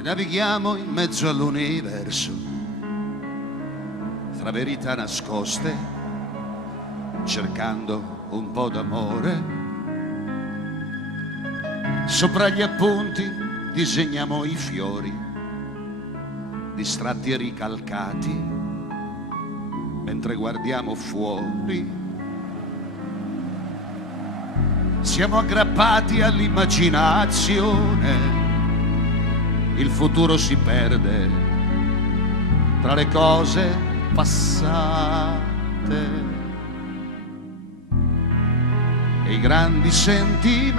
e navighiamo in mezzo all'universo, tra verità nascoste, cercando un po' d'amore. Sopra gli appunti disegniamo i fiori, distratti e ricalcati, mentre guardiamo fuori. Siamo aggrappati all'immaginazione, il futuro si perde tra le cose passate e i grandi sentimenti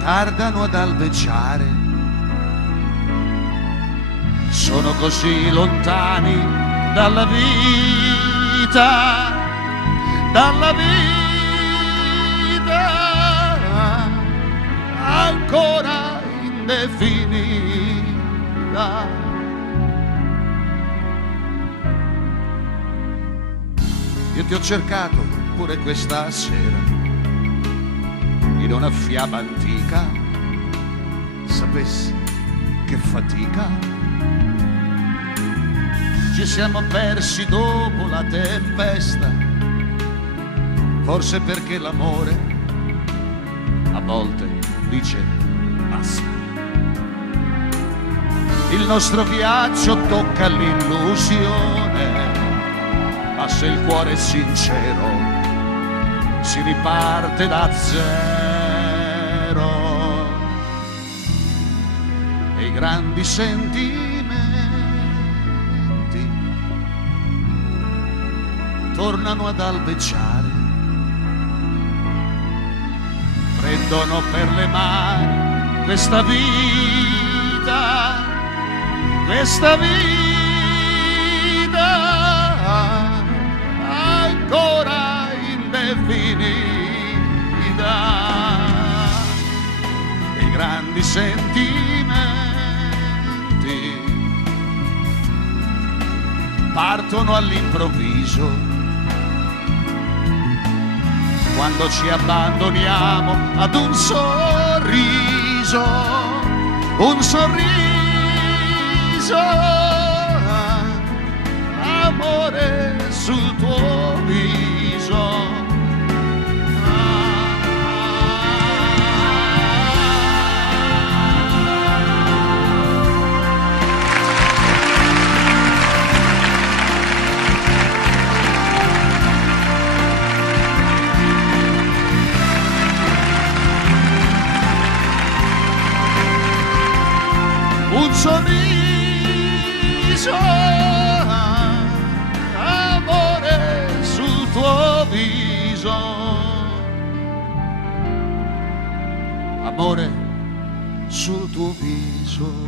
tardano ad albeggiare, sono così lontani dalla vita, dalla vita ancora indefinita. Io ti ho cercato pure questa sera in una fiaba antica, sapessi che fatica. Ci siamo persi dopo la tempesta, forse perché l'amore a volte dice basta. Il nostro viaggio tocca l'illusione, ma se il cuore è sincero si riparte da zero e i grandi sentimenti tornano ad albeggiare, prendono per le mani questa vita, questa vita ancora indefinita. E i grandi sentimenti partono all'improvviso quando ci abbandoniamo ad un sorriso, un sorriso, amore sul tuo viso. Un sorriso, amore sul tuo viso, amore sul tuo viso.